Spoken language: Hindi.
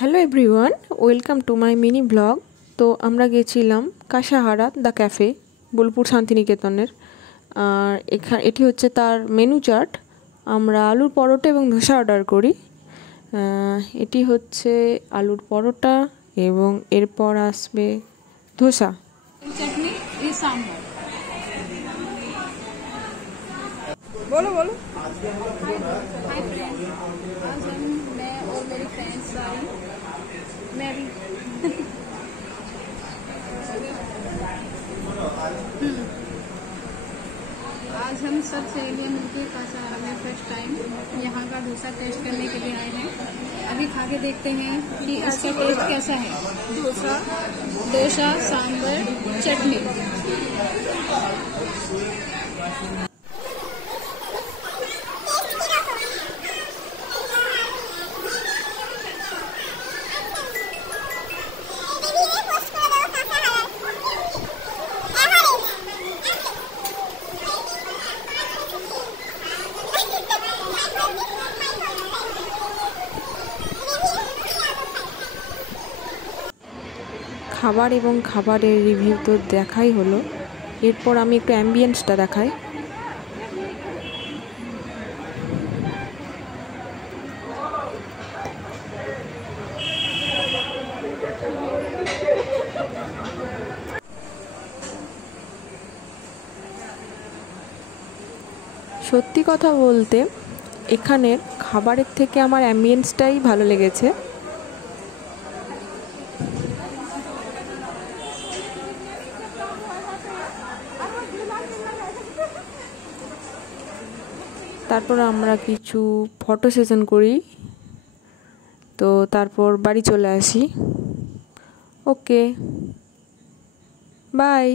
Hello everyone, welcome to my mini blog. তো আমরা গেছিলাম কাসাহারা দ্য ক্যাফে, বোলপুর শান্তিনিকেতনের। আর এটি হচ্ছে তার মেনু চার্ট। আমরা আলুর পরোটা এবং ধোসা অর্ডার করি। এটি হচ্ছে আলুর পরোটা এবং এরপর আসবে ধোসা। चटनी ये सांभर। बोलो बोलो। हाय फ्रेंड, आज मैं और मेरी फ्रेंड्स आई, मैं भी आज हम सब सहेलियां मिलकर कासाहारा में फर्स्ट टाइम यहाँ का डोसा टेस्ट करने के लिए आए हैं। अभी खा के देखते हैं कि इसका टेस्ट कैसा है। डोसा सांभर चटनी। খাবার এবং খাবারের রিভিউ তো দেখাই হলো, এরপর আমি একটু অ্যাম্বিয়েন্সটা দেখাই। সত্যি কথা বলতে এখানের খাবারের থেকে আমার অ্যাম্বিয়েন্সটাই ভালো লেগেছে। তারপর আমরা কিছু ফটো সেশন করি, তো তারপর বাড়ি চলে আসি। ওকে, বাই।